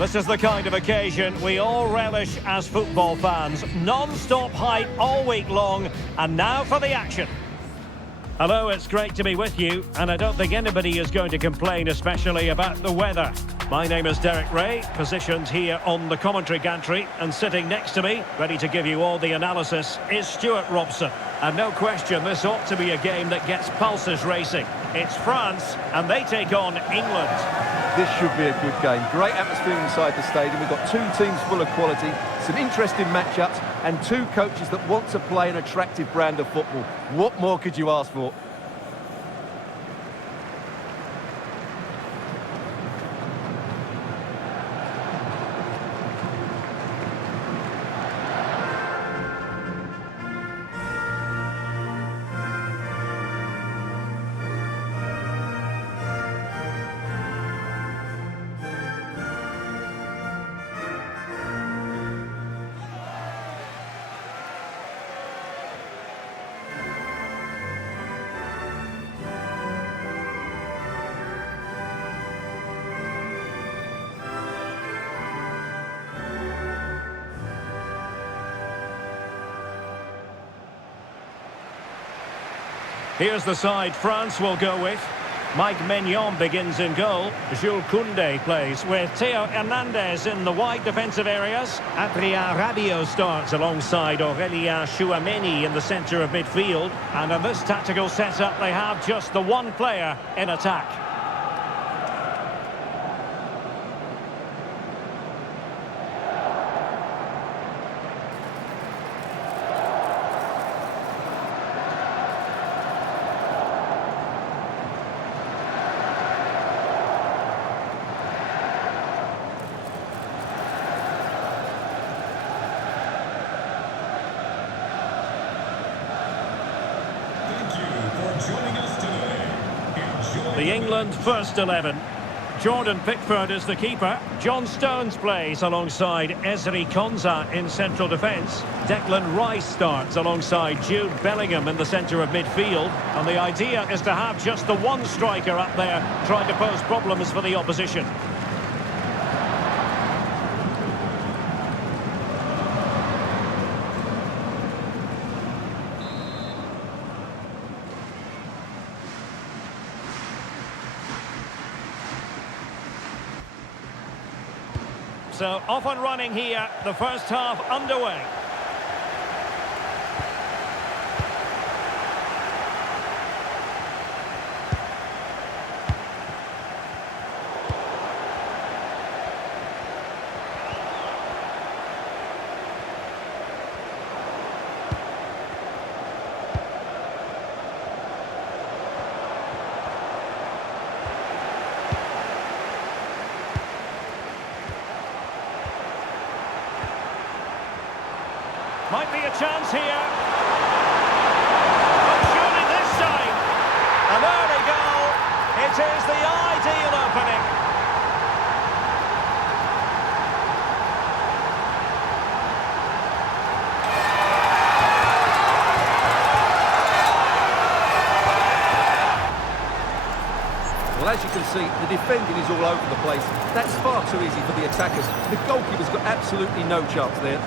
This is the kind of occasion we all relish as football fans. Non-stop hype all week long, and now for the action. Hello, it's great to be with you, and I don't think anybody is going to complain, especially about the weather. My name is Derek Ray, positioned here on the commentary gantry, and sitting next to me, ready to give you all the analysis, is Stuart Robson. And no question, this ought to be a game that gets pulses racing. It's France, and they take on England. This should be a good game. Great atmosphere inside the stadium. We've got two teams full of quality, some interesting matchups, and two coaches that want to play an attractive brand of football. What more could you ask for? Here's the side France will go with. Mike Maignan begins in goal. Jules Koundé plays with Theo Hernandez in the wide defensive areas. Adrien Rabiot starts alongside Aurélien Tchouameni in the centre of midfield. And in this tactical setup, they have just the one player in attack. The England first 11. Jordan Pickford is the keeper. John Stones plays alongside Ezri Konsa in central defence. Declan Rice starts alongside Jude Bellingham in the centre of midfield. And the idea is to have just the one striker up there trying to pose problems for the opposition. So off and running here, the first half underway. Might be a chance here. But surely this time. An early goal. It is the ideal opening. Well, as you can see, the defending is all over the place. That's far too easy for the attackers. The goalkeeper's got absolutely no chance there.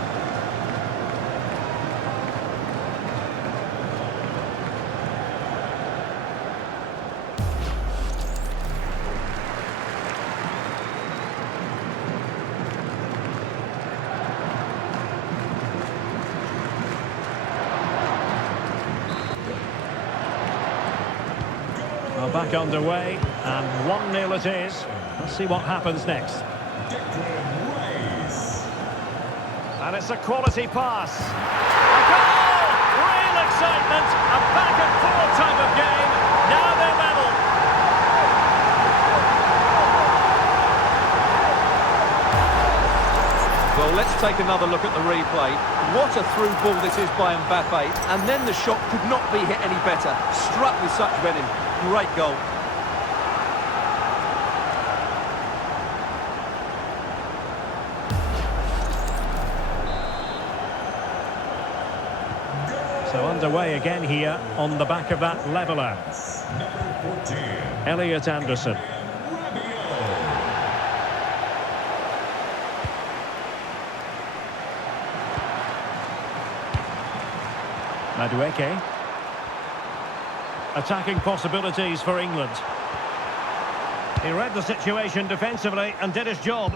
Well, back underway, and 1-0 it is. Let's see what happens next. And it's a quality pass. A goal! Real excitement! A back-and-forth type of game. Now they're level. Well, let's take another look at the replay. What a through ball this is by Mbappe, and then the shot could not be hit any better. Struck with such venom. Great goal. So underway again here on the back of that leveller. Elliot Anderson. Madueke. Attacking possibilities for England. He read the situation defensively and did his job.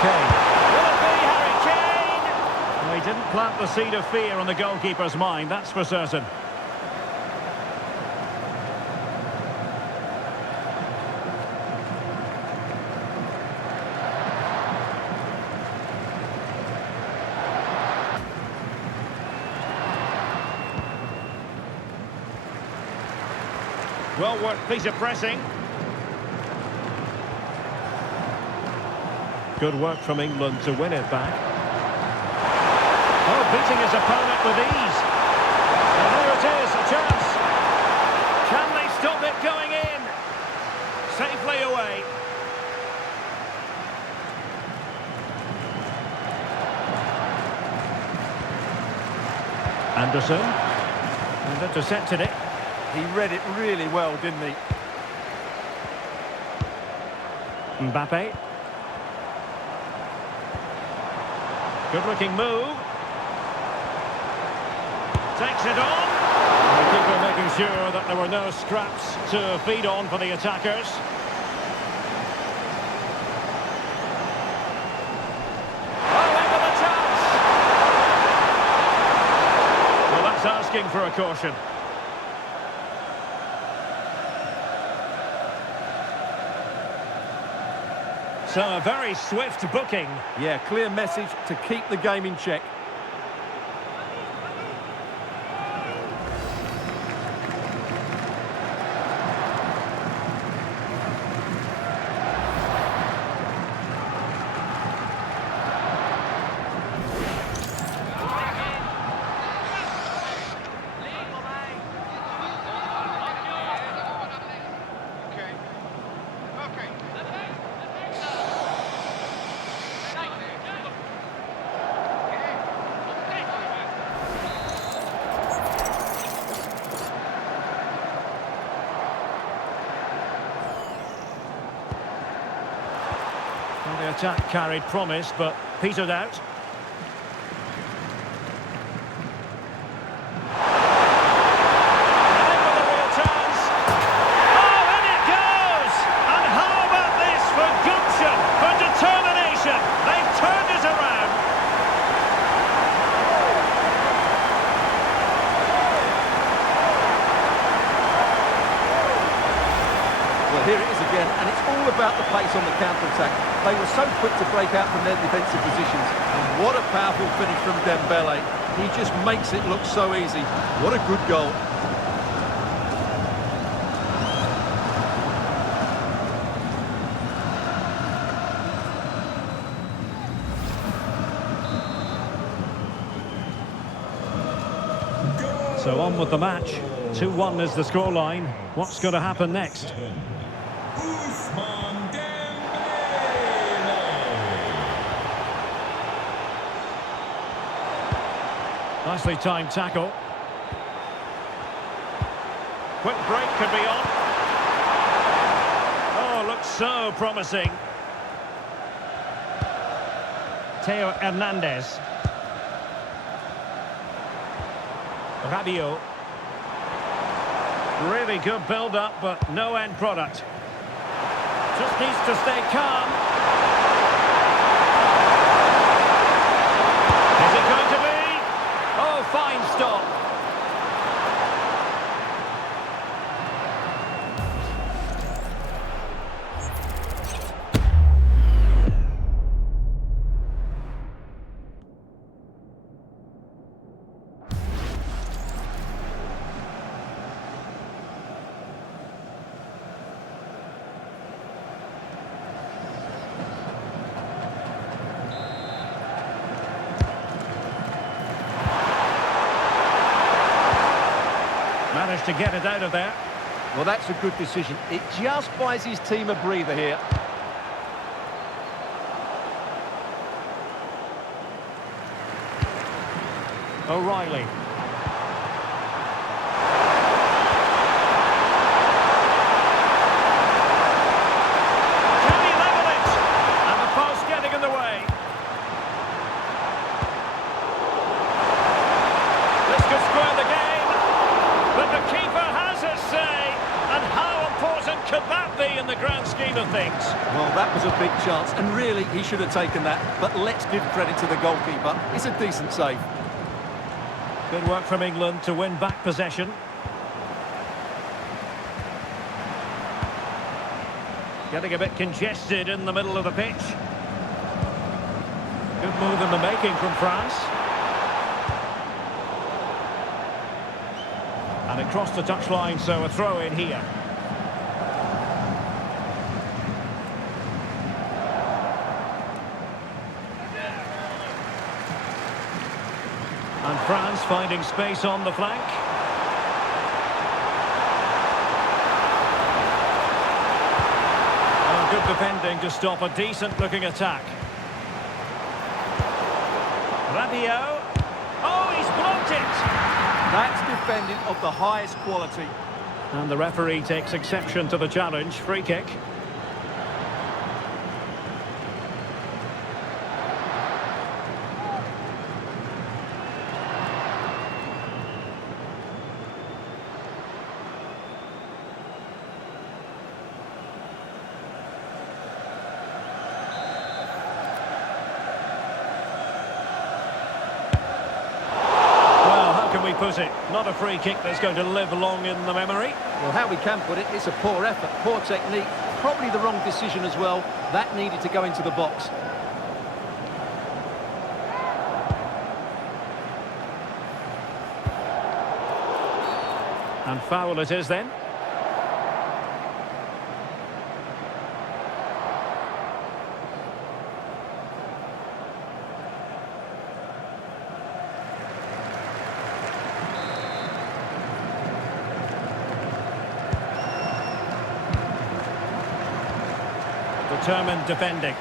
Kane. Will it be Harry Kane? Well, he didn't plant the seed of fear on the goalkeeper's mind, that's for certain. Well worked piece of pressing. Good work from England to win it back. Oh, beating his opponent with ease. And there it is, a chance. Can they stop it going in? Safely away. Anderson. And intercepted it. He read it really well, didn't he? Mbappe. Good-looking move. Takes it on. The keeper making sure that there were no scraps to feed on for the attackers. Oh, into the chance! Well, that's asking for a caution. So a very swift booking. Yeah, clear message to keep the game in check. Well, the attack carried promise, but petered out. And in with a real chance. Oh, and it goes! And how about this for gumption, for determination? They've turned it around. Well, here it is again, and it's all about the pace on the counter-attack. They were so quick to break out from their defensive positions. And what a powerful finish from Dembele. He just makes it look so easy. What a good goal. So on with the match. 2-1 is the scoreline. What's going to happen next? Nicely timed tackle. Quick break could be on. Oh, looks so promising. Theo Hernandez. Rabiot. Really good build-up, but no end product. Just needs to stay calm. Is it going to be? Oh, fine stop. Managed to get it out of there. Well, that's a good decision. It just buys his team a breather here. O'Reilly. Can he level it? And square the game. But the keeper has his say. And how important could that be in the grand scheme of things? Well, that was a big chance, and really, he should have taken that. But let's give credit to the goalkeeper. It's a decent save. Good work from England to win back possession. Getting a bit congested in the middle of the pitch. Good move in the making from France. And it crossed the touchline, so a throw in here. And France finding space on the flank. Oh, good defending to stop a decent-looking attack. Rabiot. Oh, he's blocked it! That's defending of the highest quality. And the referee takes exception to the challenge. Free kick. Put it. Not a free kick that's going to live long in the memory. Well, how we can put it, it's a poor effort, poor technique, probably the wrong decision as well. That needed to go into the box. And foul it is then. Determined defending.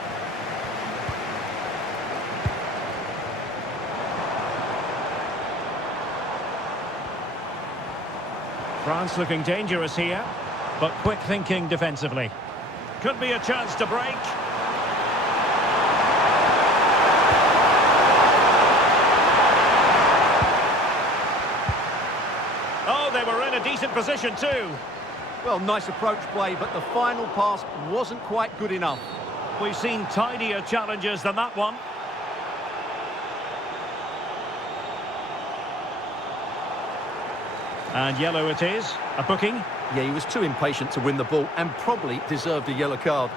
France looking dangerous here, but quick thinking defensively. Could be a chance to break. Oh, they were in a decent position too. Well, nice approach play, but the final pass wasn't quite good enough. We've seen tidier challenges than that one. And yellow it is. A booking. Yeah, he was too impatient to win the ball and probably deserved a yellow card.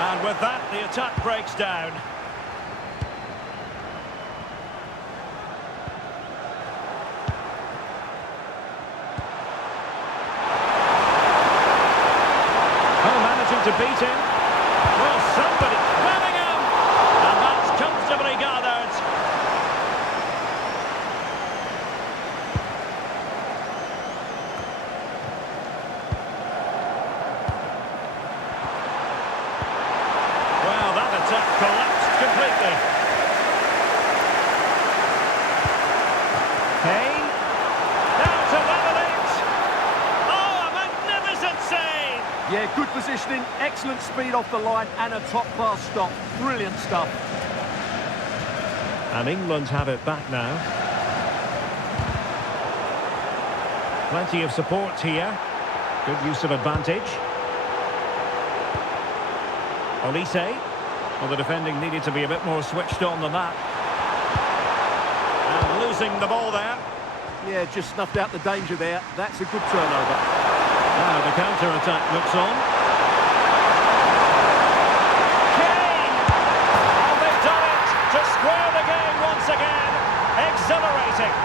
And with that, the attack breaks down. Oh, managing to beat him. Well, somebody... Bellingham! And that's comfortably gathered. Collapsed completely. Kane. Now to level it. Oh, a magnificent save. Yeah, good positioning, excellent speed off the line and a top-class stop. Brilliant stuff. And England have it back now. Plenty of support here. Good use of advantage. Olise. Well, the defending needed to be a bit more switched on than that. And losing the ball there. Yeah, just snuffed out the danger there. That's a good turnover. Now the counter-attack looks on. Kane! And they've done it to square the game once again. Exhilarating.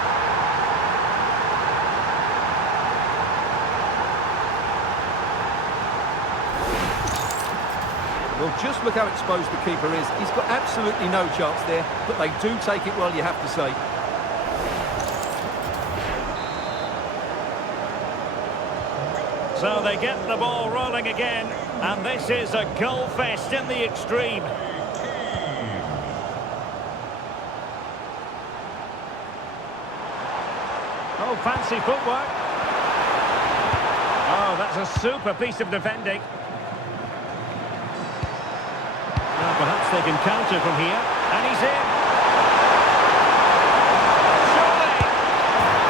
Well, just look how exposed the keeper is. He's got absolutely no chance there, but they do take it well, you have to say. So they get the ball rolling again, and this is a goal fest in the extreme. Oh, fancy footwork. Oh, that's a super piece of defending. Now perhaps they can counter from here, and he's in. Surely,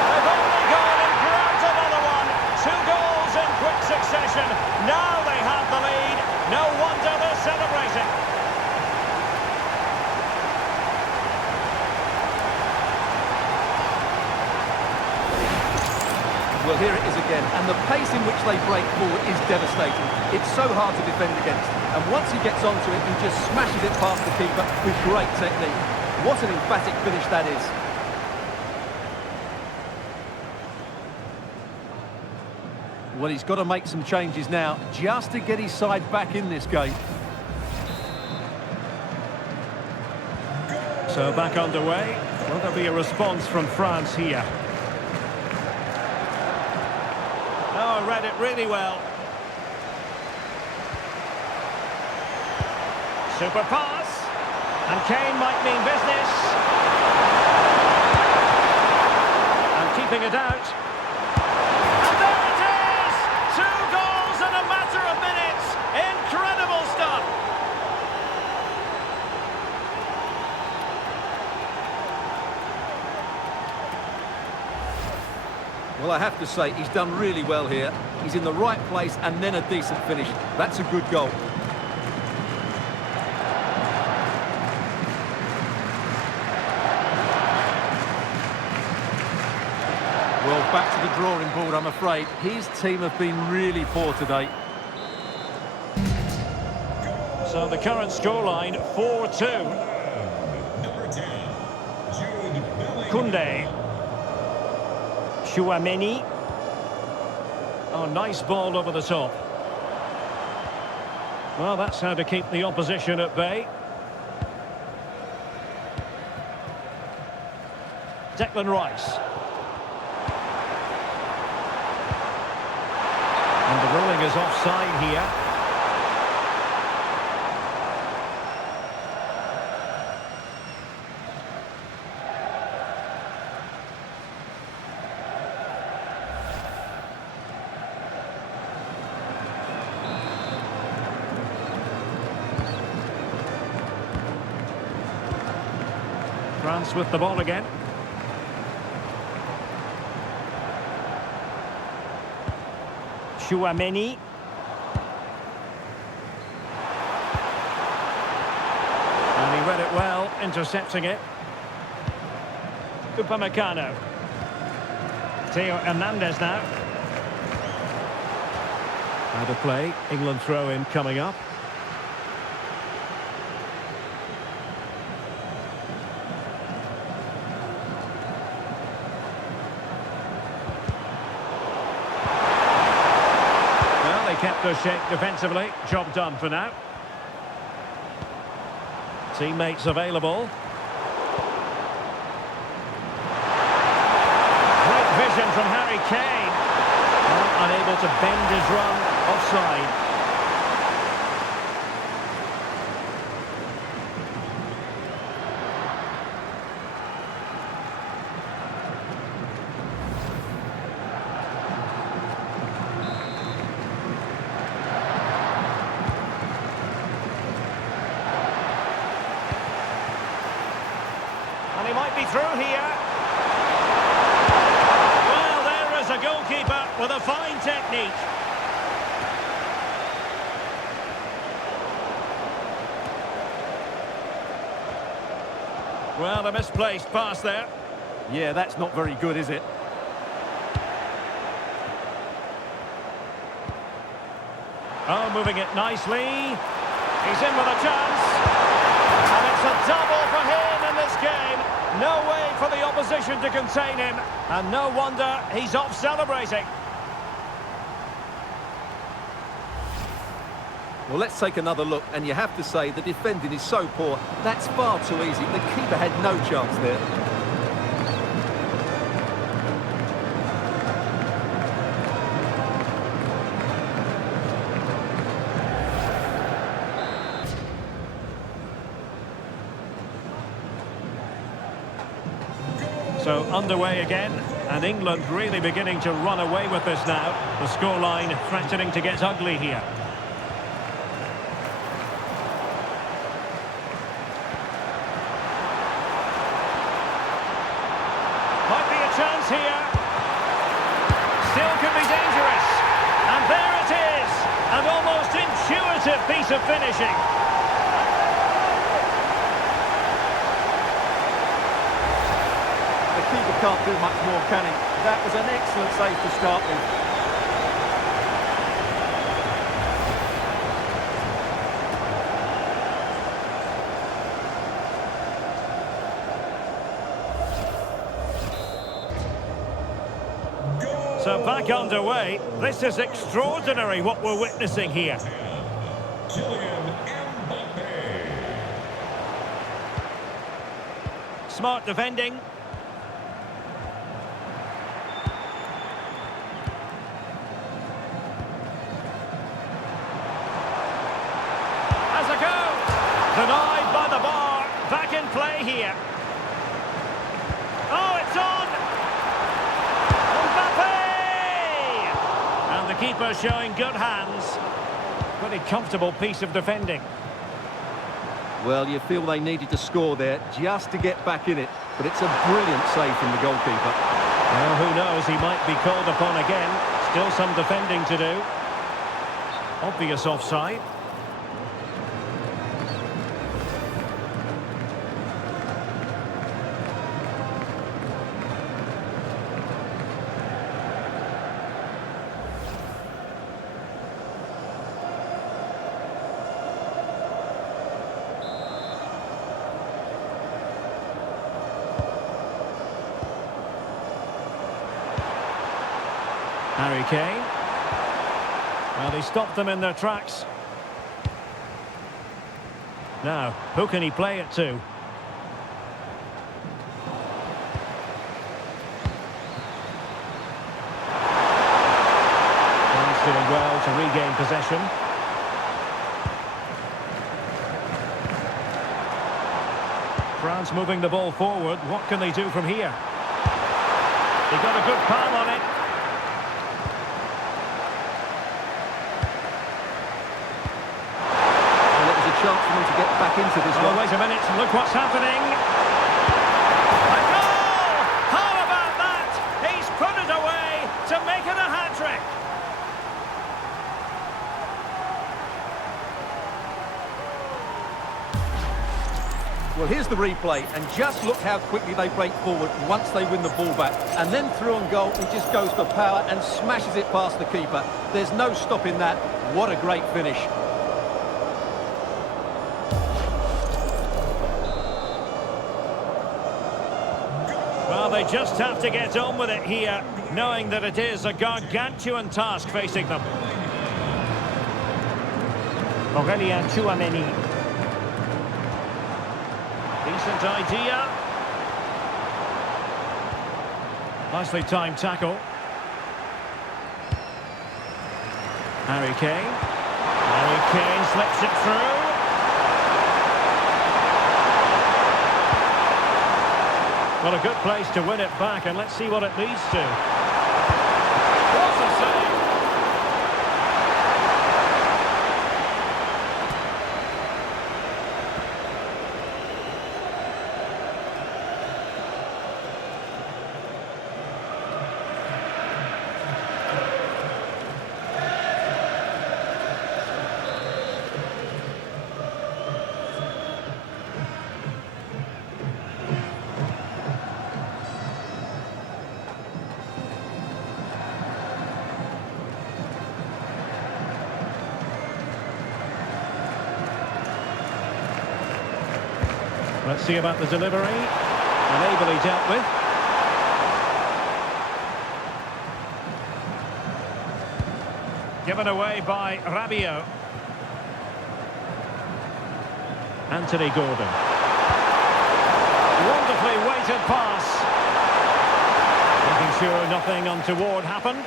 they've only gone and grabbed another one. 2 goals in quick succession. Now they have the lead. No wonder they're celebrating. Well, here it is again, and the pace in which they break forward is devastating. It's so hard to defend against, and once he gets onto it, he just smashes it past the keeper with great technique. What an emphatic finish that is. Well, he's got to make some changes now, just to get his side back in this game. So back underway. Will there be a response from France here? Oh, read it really well. Super pass. And Kane might mean business. And keeping it out. And there it is! 2 goals in a matter of minutes. Incredible stuff. Well, I have to say, he's done really well here. He's in the right place and then a decent finish. That's a good goal. Well, back to the drawing board, I'm afraid. His team have been really poor today. So the current scoreline, 4-2. Number 10, Jude Bellingham. Koundé. Chouameni. Oh, nice ball over the top. Well, that's how to keep the opposition at bay. Declan Rice. And the ruling is offside here. France with the ball again. Chouameni. And he read it well, intercepting it. Upamecano. Theo Hernandez now. Out of play. England throw-in coming up. Kept their shape defensively. Job done for now. Teammates available. Great vision from Harry Kane. Unable to bend his run. Offside. And he might be through here. Well, there is a goalkeeper with a fine technique. Well, a misplaced pass there. Yeah, that's not very good, is it? Oh, moving it nicely. He's in with a chance. And it's a double for him in this game. No way for the opposition to contain him. And no wonder he's off celebrating. Well, let's take another look, and you have to say the defending is so poor. That's far too easy. The keeper had no chance there. So underway again, and England really beginning to run away with this now. The scoreline threatening to get ugly here. Might be a chance here. Still could be dangerous. And there it is. An almost intuitive piece of finishing. The keeper can't do much more, can he? That was an excellent save to start with. So back underway. This is extraordinary what we're witnessing here. Smart defending. Has a go. Denied by the bar. Back in play here. Oh, it's on. And the keeper showing good hands. Pretty comfortable piece of defending. Well, you feel they needed to score there just to get back in it. But it's a brilliant save from the goalkeeper. Well, who knows, he might be called upon again. Still some defending to do. Obvious offside. Harry Kane. Well, he stopped them in their tracks. Now, who can he play it to? He's doing well to regain possession. France moving the ball forward. What can they do from here? They got a good palm on it. Chance for them to get back into this one. Wait a minute, look what's happening. A goal! How about that? He's put it away to make it a hat-trick. Well, here's the replay, and just look how quickly they break forward once they win the ball back. And then through on goal, he just goes for power and smashes it past the keeper. There's no stopping that. What a great finish. Well, they just have to get on with it here, knowing that it is a gargantuan task facing them. Aurélien Tchouameni. Decent idea. Nicely timed tackle. Harry Kane. Harry Kane slips it through. Well, a good place to win it back, and let's see what it leads to. What a save! Let's see about the delivery. And ably dealt with. Given away by Rabiot. Anthony Gordon. Wonderfully weighted pass. Making sure nothing untoward happened.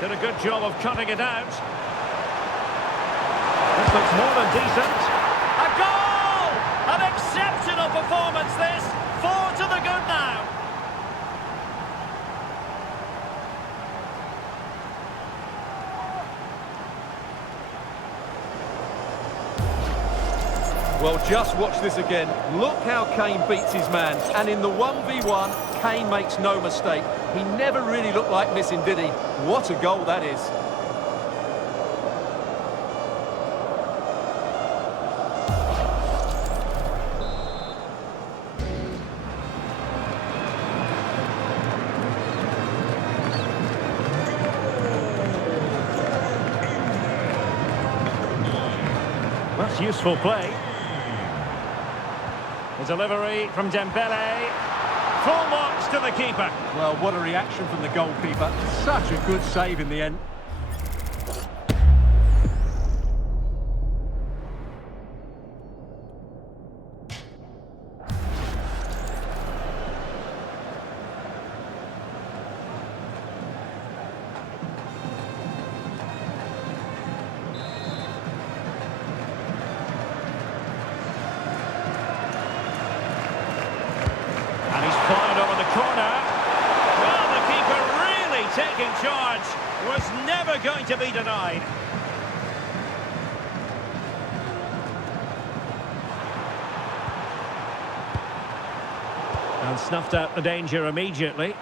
Did a good job of cutting it out. This looks more than decent. A goal! An exceptional performance this Well, just watch this again. Look how Kane beats his man. And in the 1v1, Kane makes no mistake. He never really looked like missing, did he? What a goal that is. That's useful play. The delivery from Dembele. Full marks to the keeper. Well, what a reaction from the goalkeeper. Such a good save in the end. Fired over the corner. Well, the keeper really taking charge. Was never going to be denied. And snuffed out the danger immediately.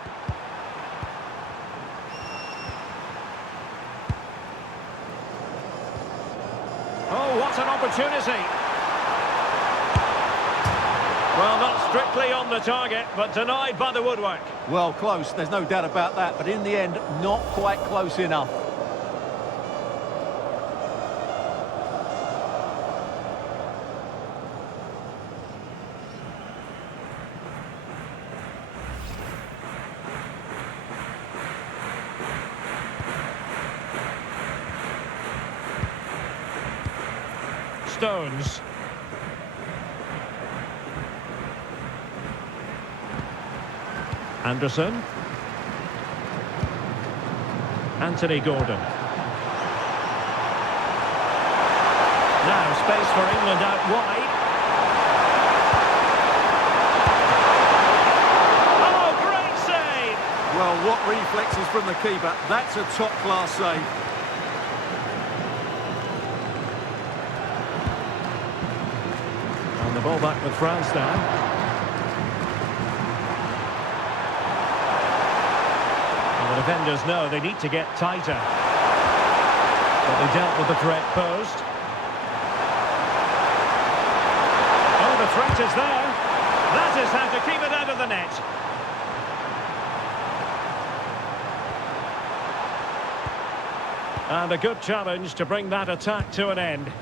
Oh, what an opportunity. Well, not strictly on the target, but denied by the woodwork. Well, close, there's no doubt about that, but in the end, not quite close enough. Stones. Anderson. Anthony Gordon. Now space for England out wide. Oh, great save! Well, what reflexes from the keeper. That's a top-class save. And the ball back with France now. The defenders know they need to get tighter. But they dealt with the threat posed. Oh, the threat is there. That is how to keep it out of the net. And a good challenge to bring that attack to an end.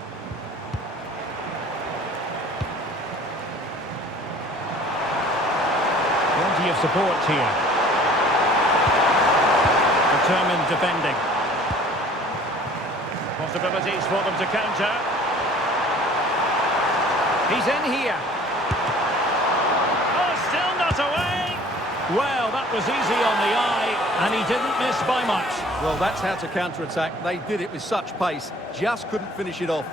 Plenty of support here. Determined defending. Possibilities for them to counter. He's in here. Oh, still not away. Well, that was easy on the eye, and he didn't miss by much. Well, that's how to counter-attack. They did it with such pace, just couldn't finish it off.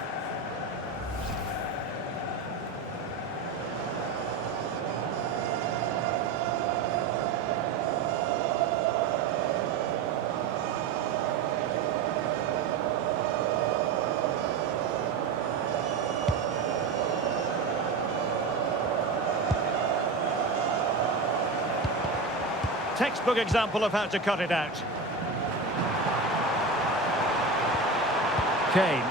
Textbook example of how to cut it out. Kane.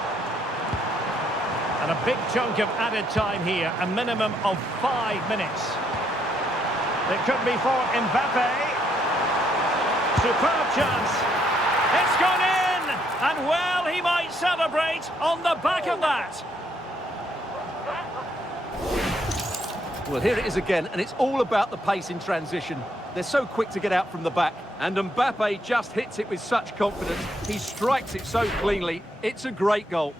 And a big chunk of added time here, a minimum of 5 minutes. It could be for Mbappe. Superb chance. It's gone in! And well, he might celebrate on the back of that. Well, here it is again, and it's all about the pace in transition. They're so quick to get out from the back, and Mbappe just hits it with such confidence. He strikes it so cleanly. It's a great goal.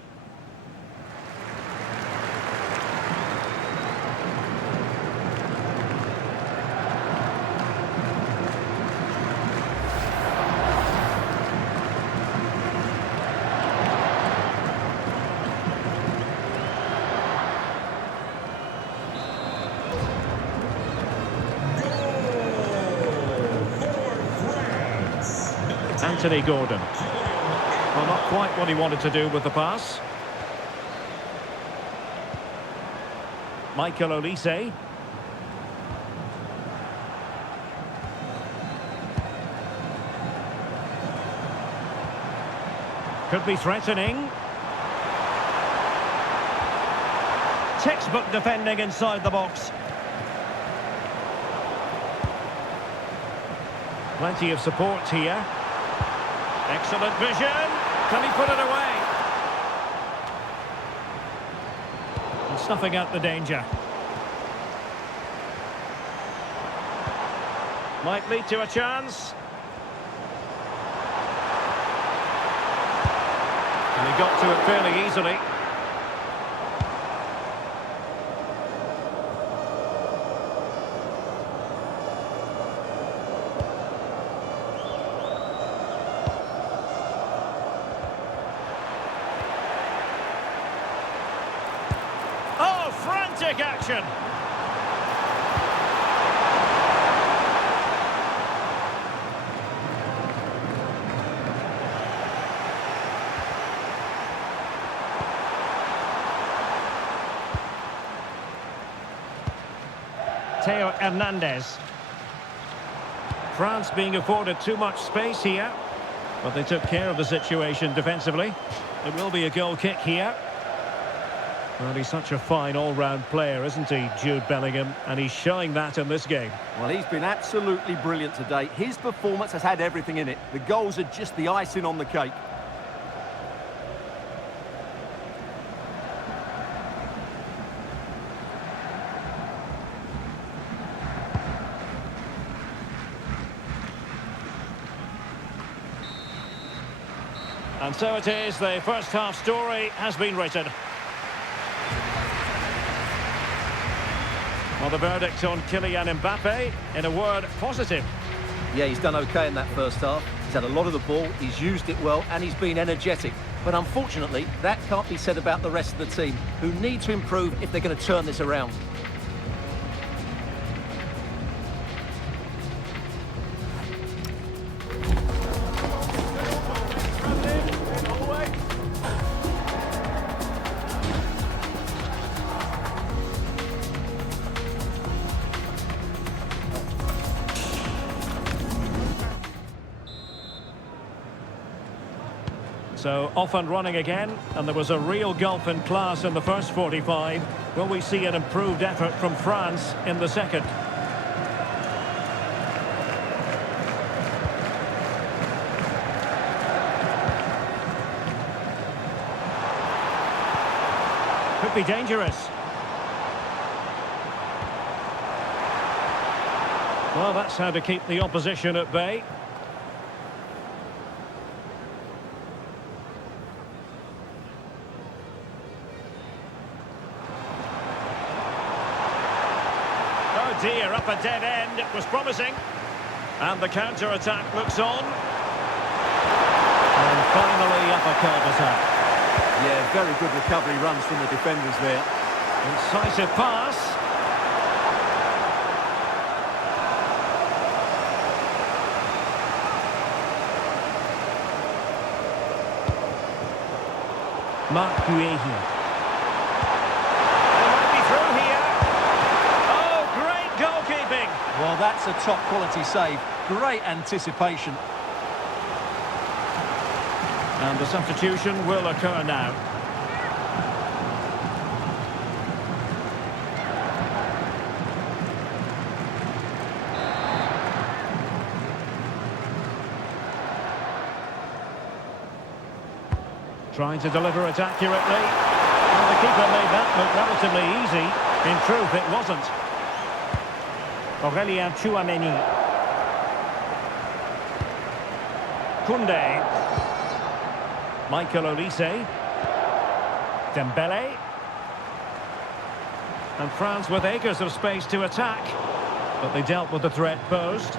Anthony Gordon. Well, not quite what he wanted to do with the pass. Michael Olise. Could be threatening. Textbook defending inside the box. Plenty of support here. Excellent vision. Can he put it away? And snuffing out the danger. Might lead to a chance. And he got to it fairly easily. Oh, frantic action! Theo Hernandez. France being afforded too much space here, but they took care of the situation defensively. It will be a goal kick here. Well, he's such a fine all-round player, isn't he, Jude Bellingham? And he's showing that in this game. Well, he's been absolutely brilliant today. His performance has had everything in it. The goals are just the icing on the cake. And so it is, the first half story has been written. Well, the verdict on Kylian Mbappe, in a word, positive. Yeah, he's done okay in that first half. He's had a lot of the ball, he's used it well, and he's been energetic. But unfortunately, that can't be said about the rest of the team, who need to improve if they're going to turn this around. So off and running again, and there was a real gulf in class in the first 45. Will we see an improved effort from France in the second? Could be dangerous. Well, that's how to keep the opposition at bay. Oh dear, up a dead end. It was promising. And the counter-attack looks on. And finally up a cul-de-sac. Yeah, very good recovery runs from the defenders there. Incisive pass. Marc Guéhi. They might be through here. Oh, great goalkeeping. Well, that's a top-quality save. Great anticipation. And the substitution will occur now. Trying to deliver it accurately. Well, the keeper made that look relatively easy. In truth, it wasn't. Aurélien Tchouaméni. Koundé. Michael Olise. Dembele. And France with acres of space to attack. But they dealt with the threat posed.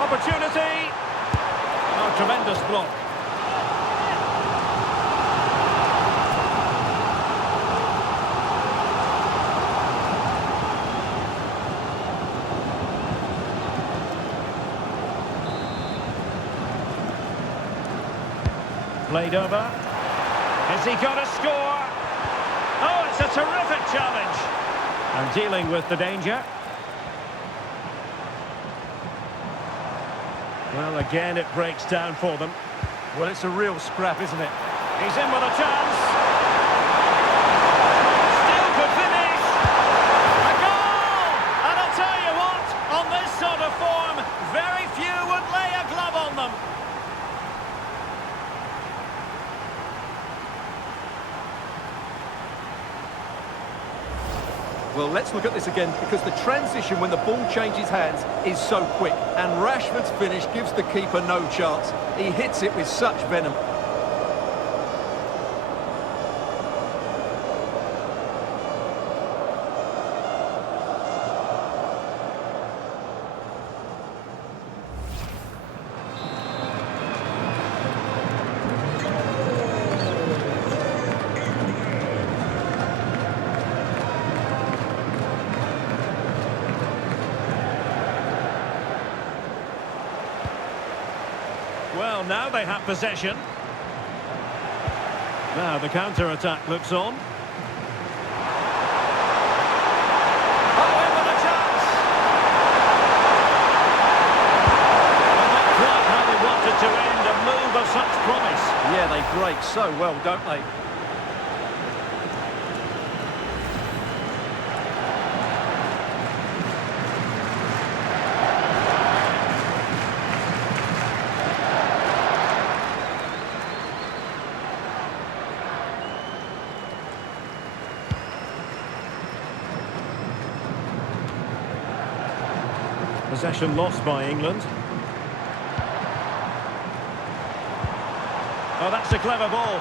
Opportunity. Oh, tremendous block. Played over. Has he got a score? terrific challenge. And dealing with the danger. Well, again, it breaks down for them. Well, it's a real scrap, isn't it? He's in with a chance. Still could finish. A goal! And I'll tell you what, on this sort of form, very few would lay a glove on them. Well, let's look at this again, because the transition when the ball changes hands is so quick, and Rashford's finish gives the keeper no chance. He hits it with such venom. Well, now they have possession. Now the counter-attack looks on. Oh, in with a chance! Well, not quite how they wanted to end a move of such promise. Yeah, they break so well, don't they? Possession lost by England. Oh, that's a clever ball.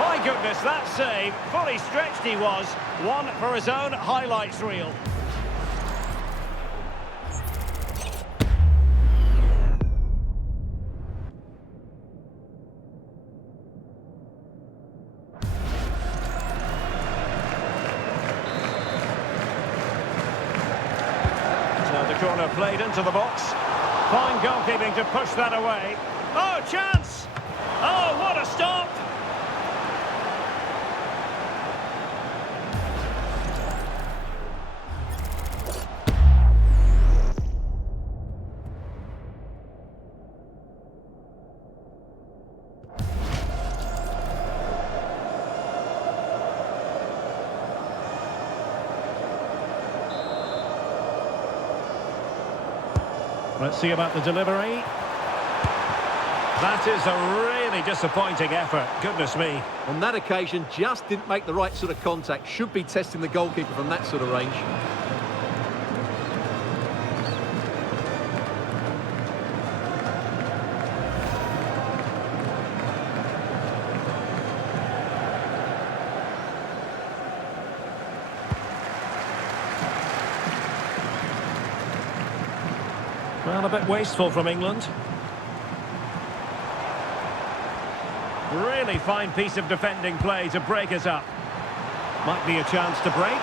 My goodness, that save. Fully stretched he was. One for his own highlights reel. Corner played into the box. Fine goalkeeping to push that away. Oh, chance! Oh, what a stop! Let's see about the delivery. That is a really disappointing effort. Goodness me. On that occasion, just didn't make the right sort of contact. Should be testing the goalkeeper from that sort of range. Well, a bit wasteful from England. Really fine piece of defending play to break us up. Might be a chance to break.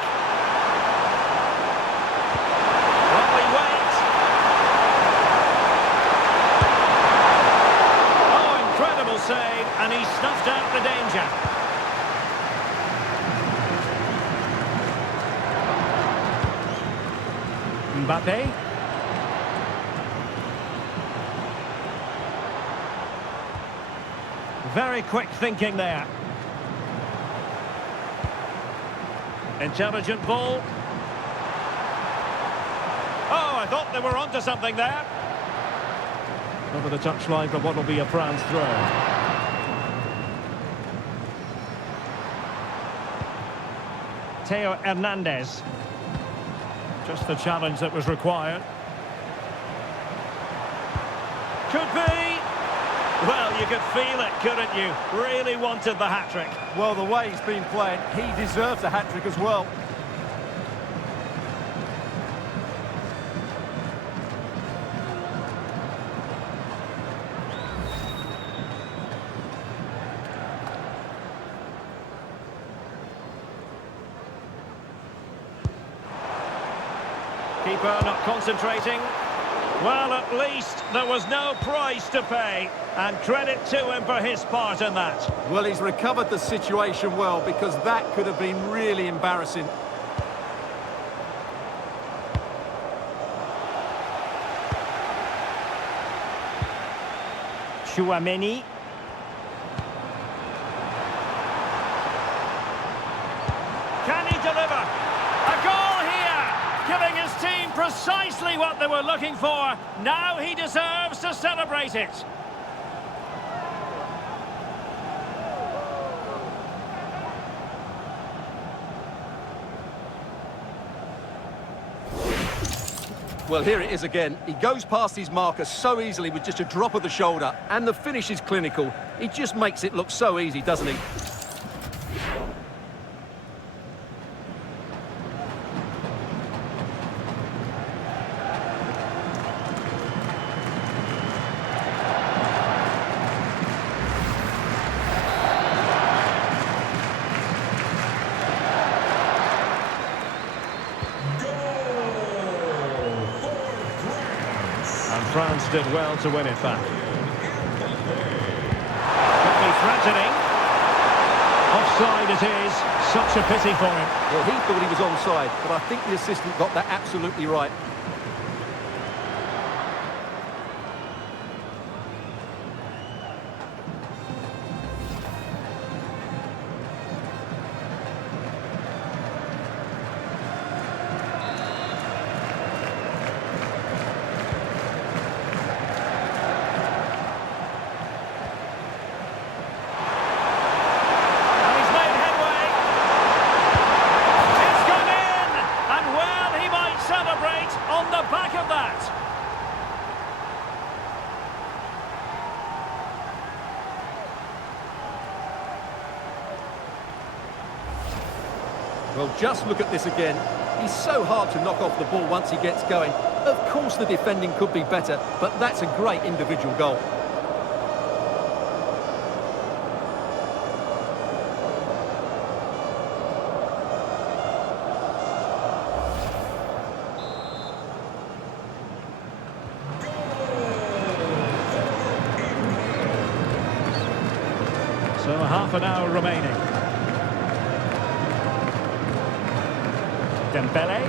Lovely wait. Oh, incredible save, and he snuffed out the danger. Mbappe. Very quick thinking there. Intelligent ball. Oh, I thought they were onto something there. Over the touchline for what will be a France throw. Theo Hernandez. Just the challenge that was required. Could be. Well, you could feel it, couldn't you? Really wanted the hat-trick. Well, the way he's been playing, he deserves a hat-trick as well. Keeper not concentrating. Well, at least there was no price to pay, and credit to him for his part in that. Well, he's recovered the situation well, because that could have been really embarrassing. Tchouaméni. Can he deliver? A goal here, giving his team precisely what they were looking for. Now he deserves to celebrate it. Well, here it is again. He goes past his marker so easily with just a drop of the shoulder, and the finish is clinical. He just makes it look so easy, doesn't he? France did well to win it back. Could be threatening. Offside it is. Such a pity for him. Well, he thought he was onside, but I think the assistant got that absolutely right. Well, just look at this again. He's so hard to knock off the ball once he gets going. Of course the defending could be better, but that's a great individual goal. So half an hour remaining. Dembele.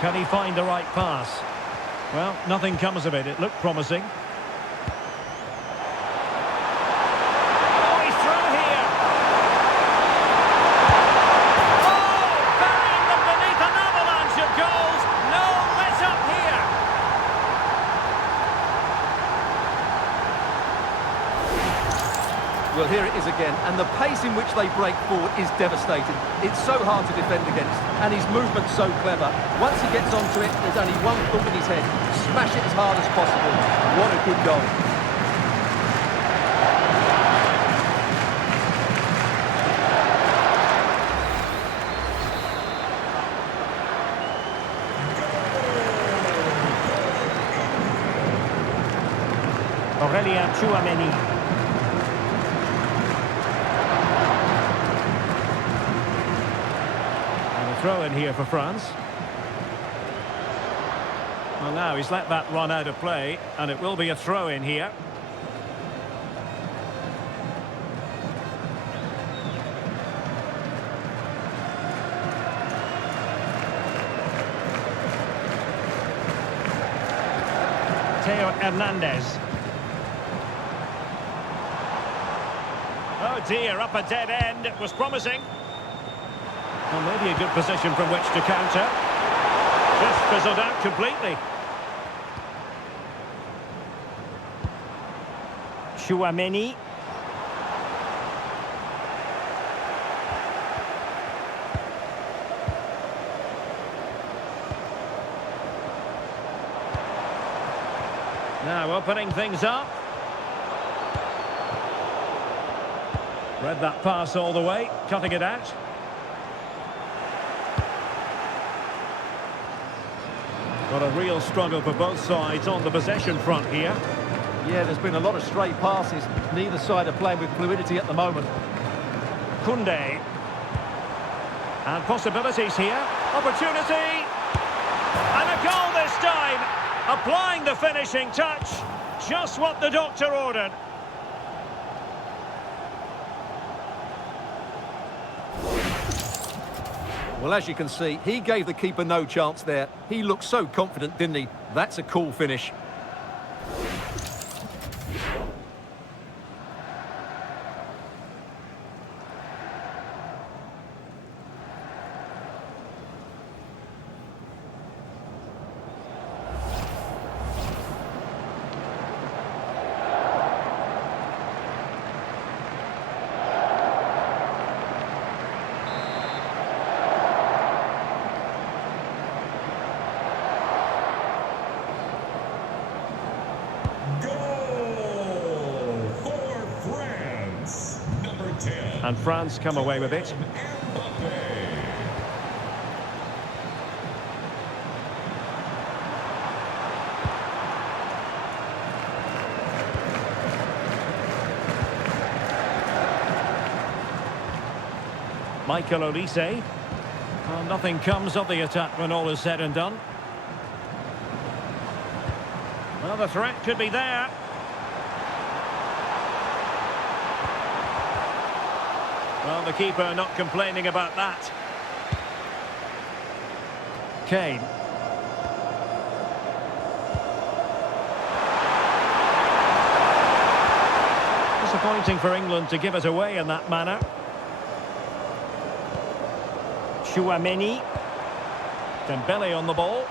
Can he find the right pass? Well, nothing comes of it. It looked promising. Oh, he's through here. Oh, burying them beneath an avalanche of goals. No let up here. Well, here it is again, and the pace in which they break forward is devastating. It's so hard to defend against, and his movement's so clever. Once he gets onto it, there's only one thought in his head: smash it as hard as possible. What a good goal. Tchouaméni. Throw in here for France. Well, now he's let that run out of play, and it will be a throw in here. Theo Hernandez. Oh dear, up a dead end. It was promising. Well, maybe a good position from which to counter. Just fizzled out completely. Tchouaméni. Now opening things up. Read that pass all the way, cutting it out. Got a real struggle for both sides on the possession front here. Yeah, there's been a lot of stray passes. Neither side are playing with fluidity at the moment. Koundé. And possibilities here. Opportunity. Applying the finishing touch. Just what the doctor ordered. Well, as you can see, he gave the keeper no chance there. He looked so confident, didn't he? That's a cool finish. Goal for France. Number 10. And France come away with it. Michael Olise. Well, nothing comes of the attack when all is said and done. Well, the threat could be there. Well, the keeper not complaining about that. Kane. Disappointing for England to give it away in that manner. Chouameni. Dembele on the ball.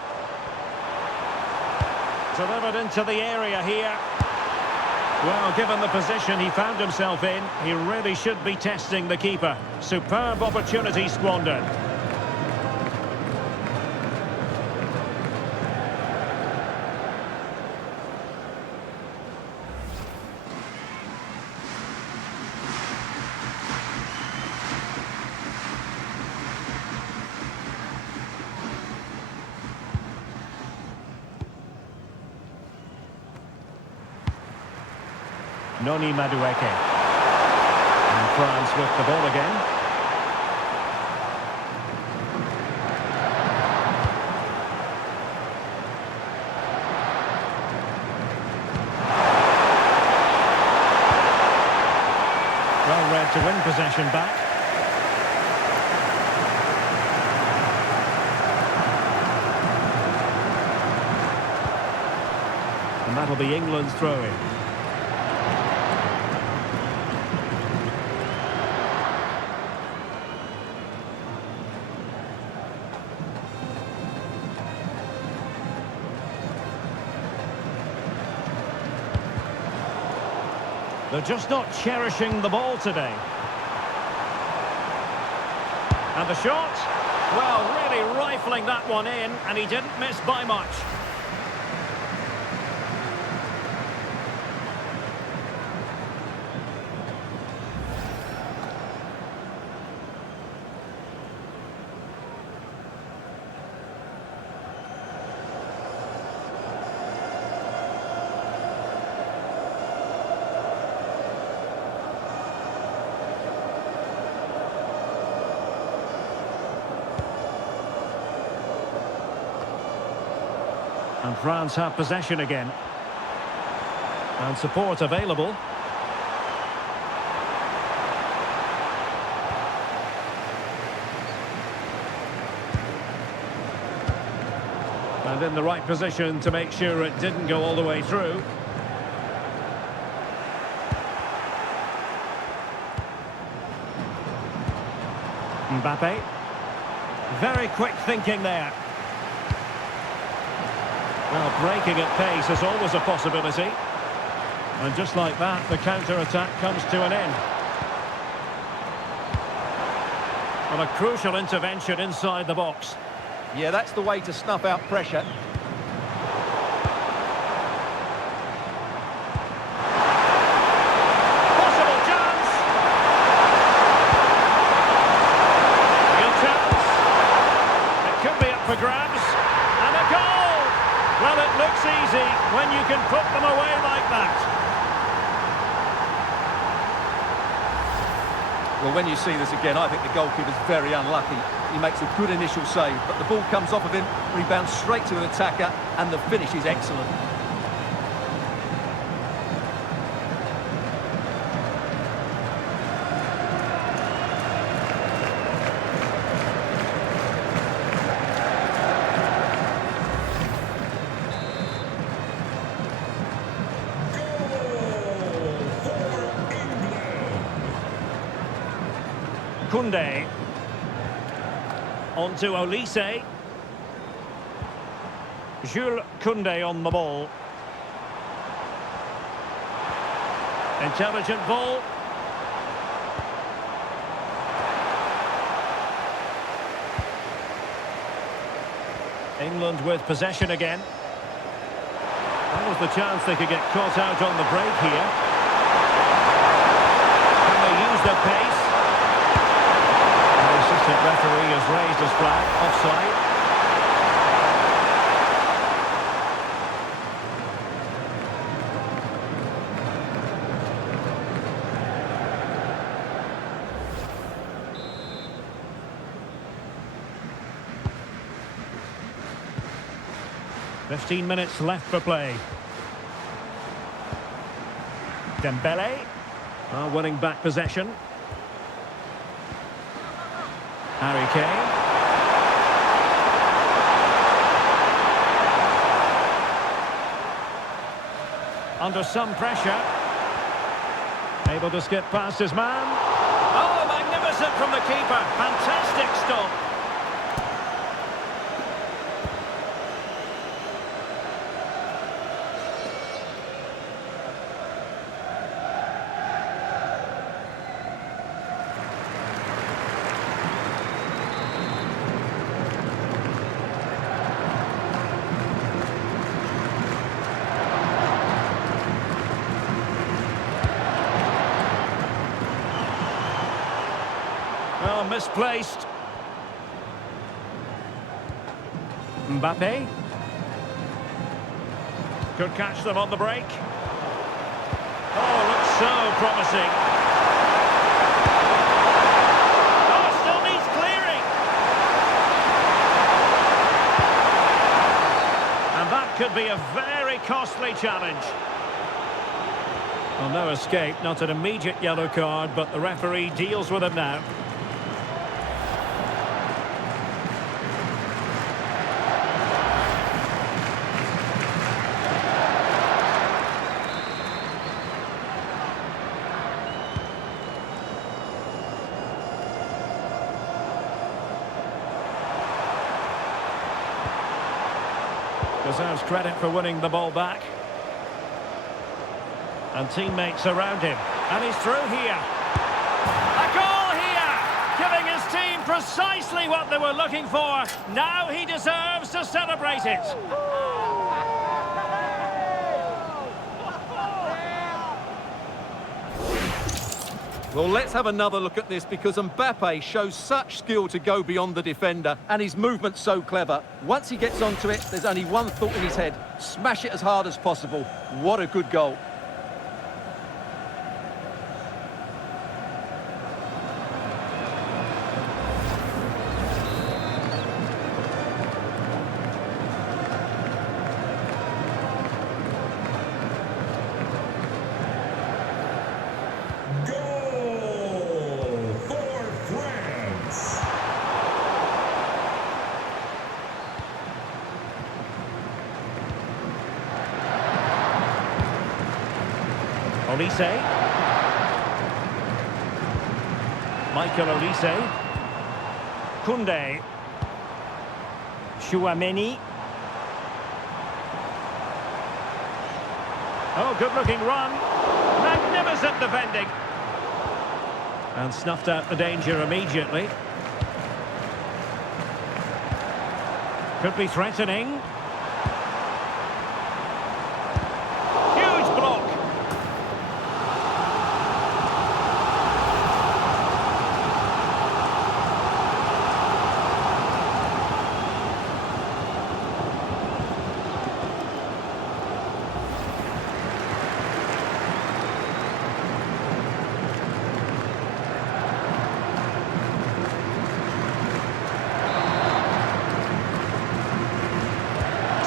Delivered into the area here. Well, given the position he found himself in, he really should be testing the keeper. Superb opportunity squandered. Noni Madueke. And France with the ball again. Well read to win possession back. And that'll be England's throw-in. They're just not cherishing the ball today. And the shot, well, really rifling that one in, and he didn't miss by much. And France have possession again. And support available. And in the right position to make sure it didn't go all the way through. Mbappe. Very quick thinking there. Well, breaking at pace is always a possibility. And just like that, the counter-attack comes to an end. Well, a crucial intervention inside the box. Yeah, that's the way to snuff out pressure. Possible chance! Real chance. It could be up for grabs. And a goal! Well, it looks easy when you can put them away like that. Well, when you see this again, I think the goalkeeper's very unlucky. He makes a good initial save, but the ball comes off of him, rebounds straight to an attacker, and the finish is excellent. Koundé. On to Olise. Jules Koundé on the ball. Intelligent ball. England with possession again. That was the chance they could get caught out on the break here. Can they use their pace? The assistant referee has raised his flag. Offside. Fifteen minutes left for play. Dembele are winning back possession. Harry Kane. Under some pressure. Able to skip past his man. Oh, magnificent from the keeper. Fantastic stop. Oh, misplaced. Mbappe. Could catch them on the break. Oh, looks so promising. Oh, still needs clearing. And that could be a very costly challenge. Well, no escape, not an immediate yellow card, but the referee deals with it now. Deserves credit for winning the ball back. And teammates around him. And he's through here. A goal here! Giving his team precisely what they were looking for. Now he deserves to celebrate it. Well, let's have another look at this because Mbappe shows such skill to go beyond the defender and his movement's so clever. Once he gets onto it, there's only one thought in his head. Smash it as hard as possible. What a good goal. Olise. Michael Olise. Koundé. Chouameni. Oh, good-looking run. Magnificent defending. And snuffed out the danger immediately. Could be threatening.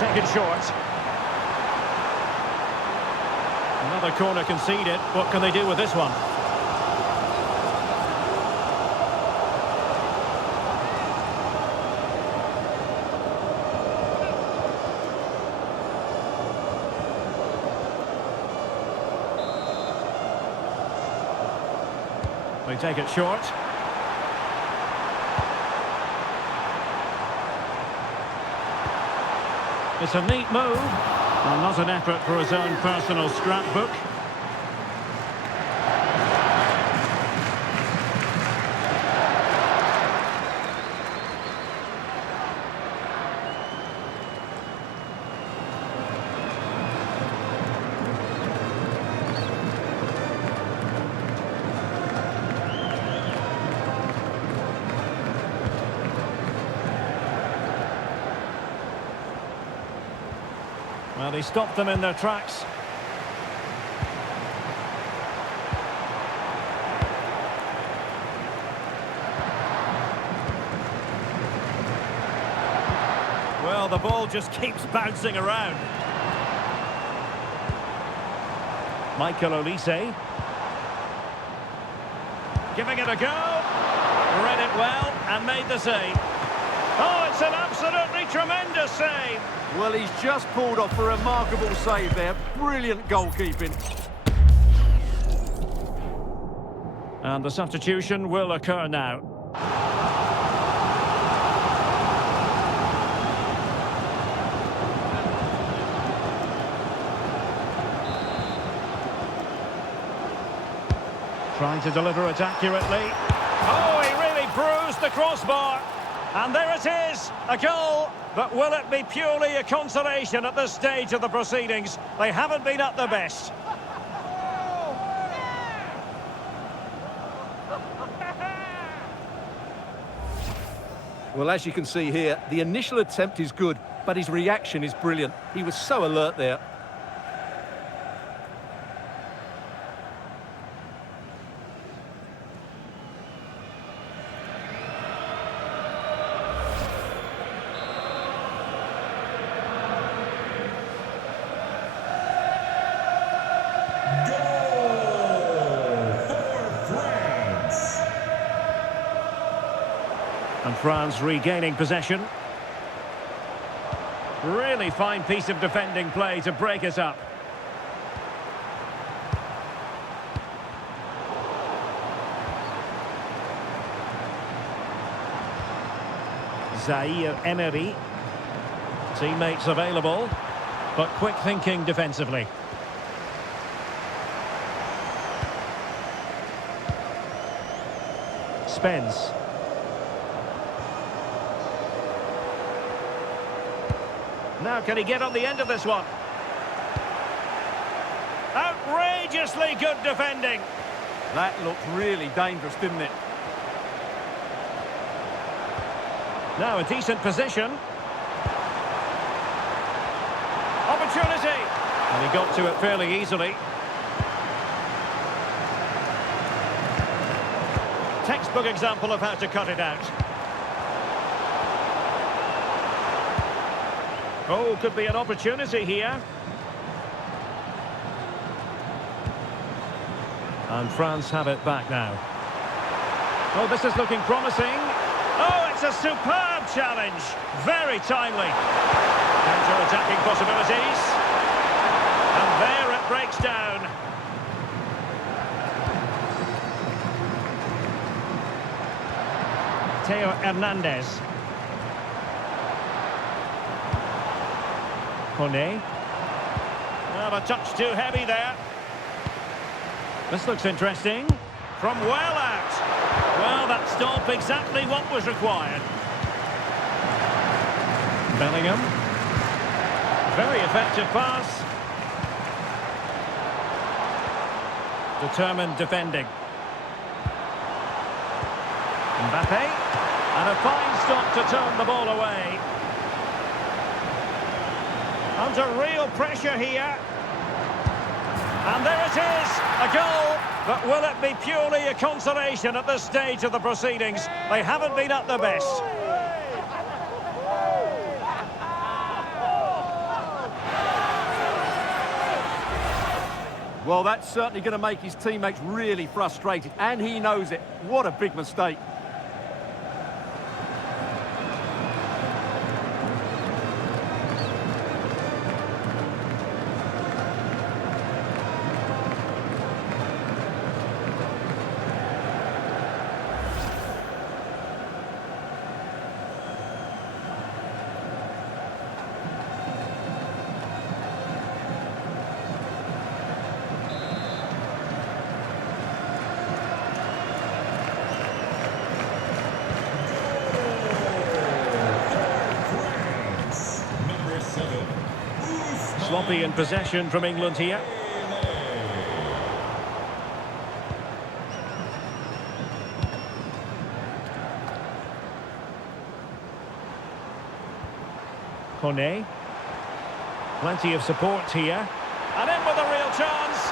taken short. Another corner conceded. What can they do with this one? They take it short. It's a neat move. Well, not an effort for his own personal scrapbook. Well, he stopped them in their tracks. Well, the ball just keeps bouncing around. Michael Olise. Giving it a go. Read it well and made the save. Oh, it's an absolutely tremendous save. Well, he's just pulled off a remarkable save there. Brilliant goalkeeping. And the substitution will occur now. Trying to deliver it accurately. Oh, he really bruised the crossbar. And there it is, a goal. But will it be purely a consolation at this stage of the proceedings? They haven't been at their best. Well, as you can see here, the initial attempt is good, but his reaction is brilliant. He was so alert there. And France regaining possession. Really fine piece of defending play to break us up. Zaire Emery. Teammates available, but quick thinking defensively. Spence. Now can he get on the end of this one? Outrageously good defending. That looked really dangerous, didn't it? Now a decent position. Opportunity. And he got to it fairly easily. Textbook example of how to cut it out. Oh, could be an opportunity here. And France have it back now. Oh, this is looking promising. Oh, it's a superb challenge. Very timely. Counter-attacking possibilities. And there it breaks down. Theo Hernandez. Kone. Well, a touch too heavy there. This looks interesting. From well out. Well, that stopped exactly what was required. Bellingham. Very effective pass. Determined defending. Mbappe. And a fine stop to turn the ball away. Under real pressure here. And there it is, a goal. But will it be purely a consolation at this stage of the proceedings? They haven't been at their best. Well, that's certainly going to make his teammates really frustrated, and he knows it. What a big mistake. Sloppy in possession from England here. Kone. Plenty of support here. And in with a real chance.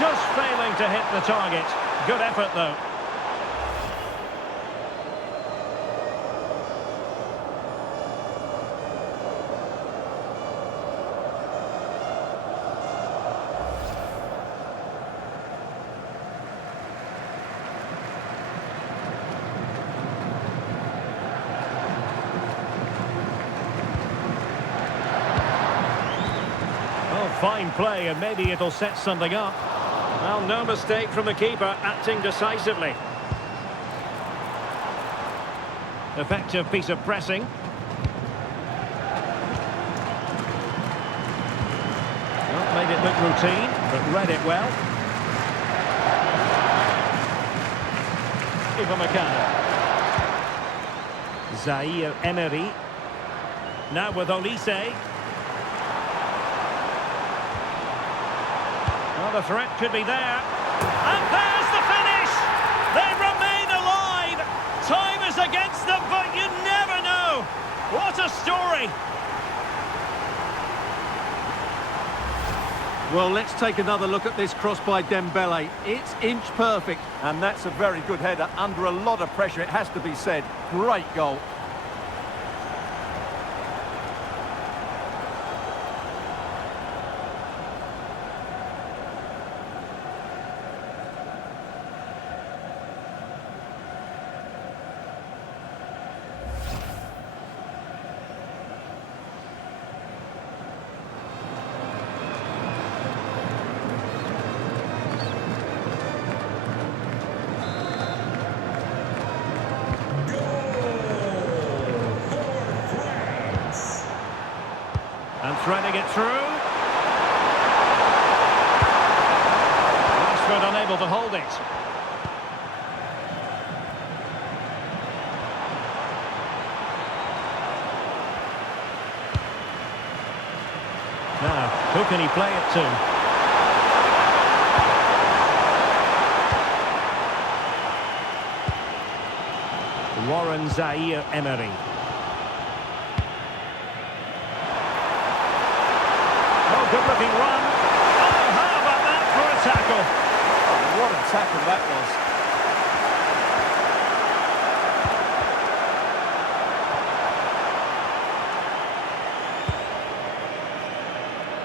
Just failing to hit the target. Good effort though. Fine play, and maybe it'll set something up. Well, no mistake from the keeper, acting decisively. Effective piece of pressing. Well, made it look routine, but read it well. Zlatan Emery. Now with Olise. The threat could be there. And there's the finish! They remain alive! Time is against them, but you never know! What a story! Well, let's take another look at this cross by Dembele. It's inch perfect, and that's a very good header under a lot of pressure, it has to be said. Great goal. And threading it through. Rashford unable to hold it. Now, who can he play it to? Warren Zaire-Emery. Good-looking run. Oh, how about that for a tackle? Oh, what a tackle that was.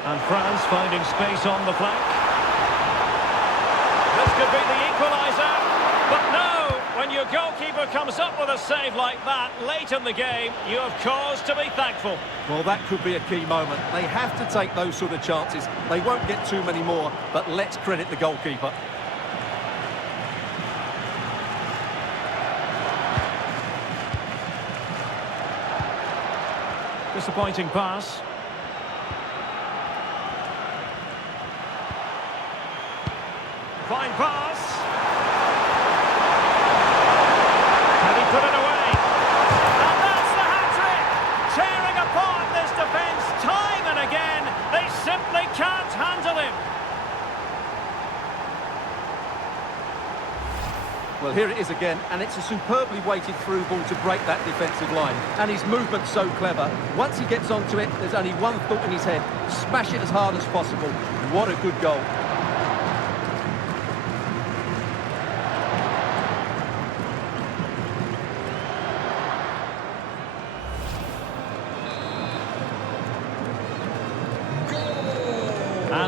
And France finding space on the flank. This could be the equaliser. But no, when your goalkeeper comes up with a save like that late in the game, you have cause to be thankful. Well, that could be a key moment. They have to take those sort of chances. They won't get too many more, but let's credit the goalkeeper. Disappointing pass. Fine pass. Can he put it away? And that's the hat-trick! Tearing apart this defence time and again. They simply can't handle him. Well, here it is again, and it's a superbly weighted through ball to break that defensive line. And his movement's so clever. Once he gets onto it, there's only one thought in his head. Smash it as hard as possible. What a good goal.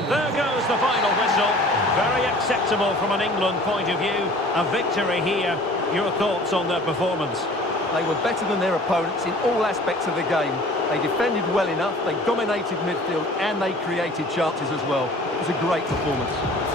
And there goes the final whistle. Very acceptable from an England point of view. A victory here. Your thoughts on their performance? They were better than their opponents in all aspects of the game. They defended well enough, they dominated midfield, and they created chances as well. It was a great performance.